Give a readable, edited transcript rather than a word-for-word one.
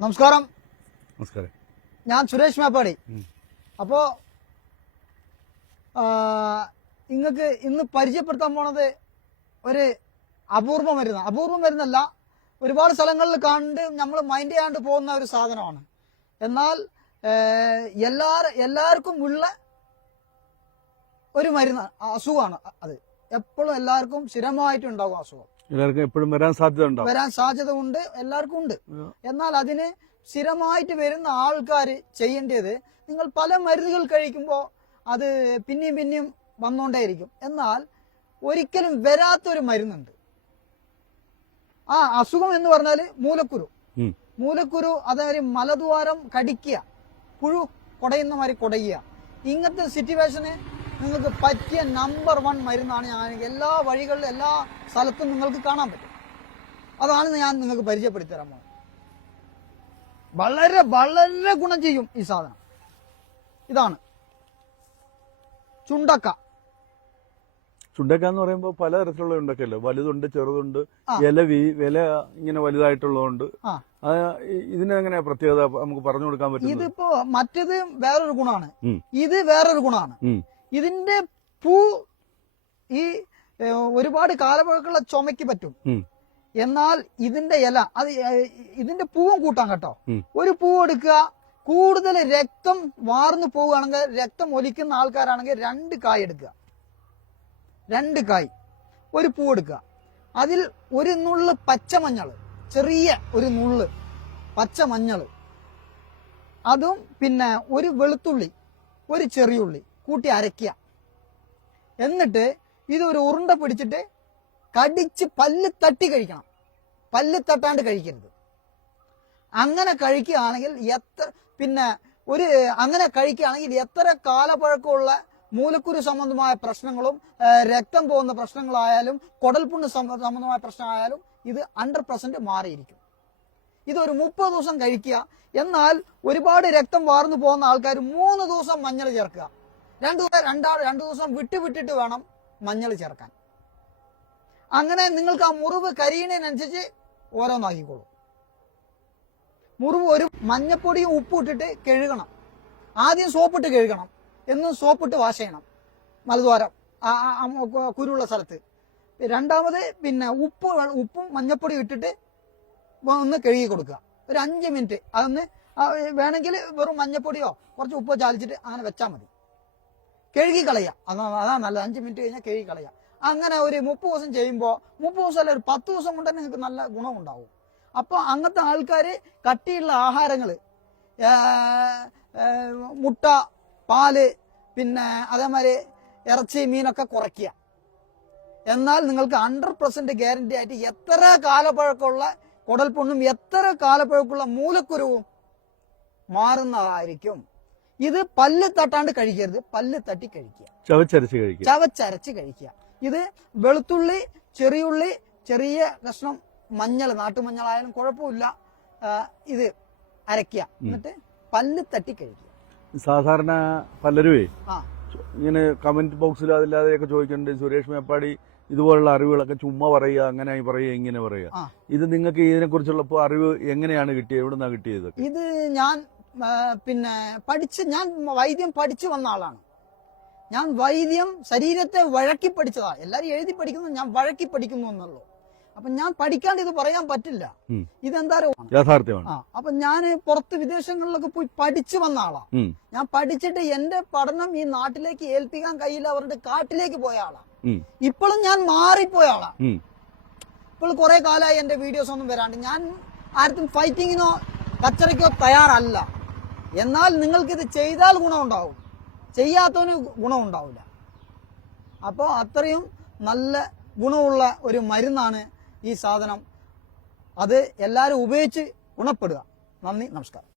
നമസ്കാരം. നമസ്കാരം. ഞാൻ സുരേഷ് മേപ്പാടി. അപ്പോ നിങ്ങൾക്ക് ഇന്ന് പരിചയപ്പെടുത്താൻ പോണത് ഒരു അപൂർവം മരുന്നല്ല, ഒരുപാട് സ്ഥലങ്ങളിൽ കണ്ട് നമ്മൾ മൈൻഡ് ചെയ്യാണ്ട് പോകുന്ന ഒരു സാധനമാണ്. എന്നാൽ എല്ലാവർക്കും ഉള്ള ഒരു മരുന്ന് അസുഖമാണ് അത്. എപ്പോഴും എല്ലാവർക്കും സ്ഥിരമായിട്ടുണ്ടാവും അസുഖം. എല്ലാവർക്കും എപ്പോഴും വരാൻ സാധ്യത ഉണ്ട്, എല്ലാവർക്കും ഉണ്ട്. എന്നാൽ അതിന് സ്ഥിരമായിട്ട് വരുന്ന ആൾക്കാർ ചെയ്യേണ്ടത്, നിങ്ങൾ പല മരുന്നുകൾ കഴിക്കുമ്പോൾ അത് പിന്നെയും വന്നുകൊണ്ടേയിരിക്കും. എന്നാൽ ഒരിക്കലും വരാത്തൊരു മരുന്നുണ്ട്. ആ അസുഖം എന്ന് പറഞ്ഞാൽ മൂലക്കുരു, അതായത് മലദ്വാരം കടിക്കുക, പുഴു കുടയുന്ന മാതിരി കുടയുക. ഇങ്ങനത്തെ സിറ്റുവേഷന് നിങ്ങൾക്ക് പറ്റിയ നമ്പർ 1 മരുന്നാണ് ഞാൻ എല്ലാ വഴികളിലും എല്ലാ സ്ഥലത്തും നിങ്ങൾക്ക് കാണാൻ പറ്റും. അതാണ് ഞാൻ നിങ്ങൾക്ക് പരിചയപ്പെടുത്തി തരാൻ പോകുന്നത്. വളരെ വളരെ ഗുണം ചെയ്യും ഈ സാധനം. ഇതാണ് ചുണ്ടക്ക. ചുണ്ടക്ക എന്ന് പറയുമ്പോൾ പലതരത്തിലുള്ള ഉണ്ടക്കല്ലോ, വലുതുണ്ട്, ചെറുതുണ്ട്, വില ഇങ്ങനെ വലുതായിട്ടുള്ളതുണ്ട്. ഇതിനെങ്ങനെ പ്രത്യേകത നമുക്ക് പറഞ്ഞു കൊടുക്കാൻ പറ്റും? ഇതിപ്പോ മറ്റേത് വേറൊരു ഗുണമാണ്, ഇത് വേറൊരു ഗുണമാണ്. ഇതിന്റെ പൂ ഈ ഒരുപാട് കാലപ്പഴക്കമുള്ള ചുമയ്ക്ക് പറ്റും. എന്നാൽ ഇതിന്റെ ഇല, അത് ഇതിന്റെ പൂവും കൂട്ടാൻ കേട്ടോ. ഒരു പൂ എടുക്കുക, കൂടുതൽ രക്തം വാർന്നു പോവുകയാണെങ്കിൽ, രക്തം ഒലിക്കുന്ന ആൾക്കാരാണെങ്കിൽ 2 കായ് എടുക്കുക. 2 കായ്, ഒരു പൂ എടുക്കുക. അതിൽ ഒരു നുള്ള് പച്ചമഞ്ഞൾ, ചെറിയ ഒരു നുള്ള് പച്ചമഞ്ഞൾ, അതും പിന്നെ ഒരു വെളുത്തുള്ളി, ഒരു ചെറിയുള്ളി കൂട്ടി അരയ്ക്കുക. എന്നിട്ട് ഇതൊരു ഉരുണ്ട പിടിച്ചിട്ട് കടിച്ച് പല്ല് തട്ടി കഴിക്കണം. പല്ല് തട്ടാണ്ട് കഴിക്കരുത്. അങ്ങനെ കഴിക്കുകയാണെങ്കിൽ അങ്ങനെ കഴിക്കുകയാണെങ്കിൽ എത്ര കാലപ്പഴക്കമുള്ള മൂലക്കുരു സംബന്ധമായ പ്രശ്നങ്ങളും രക്തം പോകുന്ന പ്രശ്നങ്ങളായാലും കുടൽപുണ്ണ് സംബന്ധമായ പ്രശ്നമായാലും ഇത് 100% മാറിയിരിക്കും. ഇതൊരു 30 ദിവസം കഴിക്കുക. എന്നാൽ ഒരുപാട് രക്തം വാർന്നു പോകുന്ന ആൾക്കാർ 3 ദിവസം മഞ്ഞൾ ചേർക്കുക. 2 ദിവസം വിട്ടിട്ട് വേണം മഞ്ഞൾ ചേർക്കാൻ. അങ്ങനെ നിങ്ങൾക്ക് ആ മുറിവ് കരിയുന്നതിനനുസരിച്ച് ഓരോന്നാക്കിക്കോളൂ. മുറിവ് ഒരു മഞ്ഞപ്പൊടിയും ഉപ്പും ഇട്ടിട്ട് കഴുകണം. ആദ്യം സോപ്പിട്ട് കഴുകണം, എന്നും സോപ്പിട്ട് വാഷ് ചെയ്യണം മലദ്വാരം കുരുള്ള സ്ഥലത്ത്. രണ്ടാമത് ഉപ്പും മഞ്ഞപ്പൊടിയും ഇട്ടിട്ട് ഒന്ന് കഴുകി കൊടുക്കുക. ഒരു 5 മിനിറ്റ്. അതൊന്ന് വേണമെങ്കിൽ വെറും മഞ്ഞപ്പൊടിയോ കുറച്ച് ഉപ്പോ ചാലിച്ചിട്ട് അങ്ങനെ വെച്ചാൽ മതി. കഴുകി കളയുക, അതാണ് നല്ലത്. 5 മിനിറ്റ് കഴിഞ്ഞാൽ കഴുകി കളയുക. അങ്ങനെ ഒരു 30 ദിവസം ചെയ്യുമ്പോൾ, 30 ദിവസം അല്ല, ഒരു 10 ദിവസം കൊണ്ട് തന്നെ നിങ്ങൾക്ക് നല്ല ഗുണമുണ്ടാവും. അപ്പോൾ അങ്ങനത്തെ ആൾക്കാർ കട്ടിയുള്ള ആഹാരങ്ങൾ, മുട്ട, പാല്, പിന്നെ അതേമാതിരി ഇറച്ചി, മീനൊക്കെ കുറയ്ക്കുക. എന്നാൽ നിങ്ങൾക്ക് 100% ഗ്യാരണ്ടി ആയിട്ട് എത്ര കാലപ്പഴക്കമുള്ള കുടൽപുണ്ണും എത്ര കാലപ്പഴക്കമുള്ള മൂലക്കുരുവും മാറുന്നതായിരിക്കും. ഇത് പല്ല് തട്ടാണ്ട് കഴിക്കരുത്, പല്ല് തട്ടി കഴിക്കുക, ചവച്ചരച്ച് കഴിക്കുക. ഇത് വെളുത്തുള്ളി, ചെറിയുള്ളി, ചെറിയ കഷ്ണം മഞ്ഞൾ, നാട്ടുമഞ്ഞളായാലും കുഴപ്പമില്ല, ഇത് അരയ്ക്കുക. എന്നിട്ട് പല്ല് തട്ടി കഴിക്കുക. സാധാരണ പലരുവേ ഇങ്ങനെ കമന്റ് ബോക്സിൽ അതില്ലാതെയൊക്കെ ചോദിക്കുന്നുണ്ട്, സുരേഷ് മേപ്പാടി ഇതുപോലുള്ള അറിവുകളൊക്കെ ചുമ്മാ പറയുക, അങ്ങനെ പറയുക, ഇങ്ങനെ പറയുക. ഇത് നിങ്ങൾക്ക് ഇതിനെ കുറിച്ചുള്ള അറിവ് എങ്ങനെയാണ് കിട്ടിയത്? എവിടുന്നാ കിട്ടിയത്? ഇത് ഞാൻ ഞാൻ വൈദ്യം പഠിച്ചു വന്ന ആളാണ്. ഞാൻ വൈദ്യം ശരീരത്തെ വഴക്കി പഠിച്ചതാ. എല്ലാരും എഴുതി പഠിക്കുന്നു, ഞാൻ വഴക്കി പഠിക്കുന്നു എന്നുള്ളൂ. അപ്പൊ ഞാൻ പഠിക്കാണ്ട് ഇത് പറയാൻ പറ്റില്ല, ഇതെന്തായാലും യാഥാർത്ഥ്യമാണ്. അപ്പൊ ഞാൻ പുറത്ത് വിദേശങ്ങളിലൊക്കെ പോയി പഠിച്ചു വന്ന ആളാ. ഞാൻ പഠിച്ചിട്ട് എന്റെ പഠനം ഈ നാട്ടിലേക്ക് ഏൽപ്പിക്കാൻ കഴിയില്ല, അവരുടെ കാട്ടിലേക്ക് പോയ ആളാ. ഇപ്പോഴും ഞാൻ മാറിപ്പോയ ആളാ. ഇപ്പോൾ കുറെ കാലമായി എന്റെ വീഡിയോസ് ഒന്നും വരാണ്ട്. ഞാൻ ആർക്കും ഫൈറ്റിങ്ങിനോ കച്ചറയ്ക്കോ തയ്യാറല്ല. എന്നാൽ നിങ്ങൾക്കിത് ചെയ്താൽ ഗുണമുണ്ടാവും, ചെയ്യാത്തവന് ഗുണമുണ്ടാവില്ല. അപ്പോൾ അത്രയും നല്ല ഗുണമുള്ള ഒരു മരുന്നാണ് ഈ സാധനം. അത് എല്ലാവരും ഉപയോഗിച്ച് ഗുണപ്പെടുക. നന്ദി, നമസ്കാരം.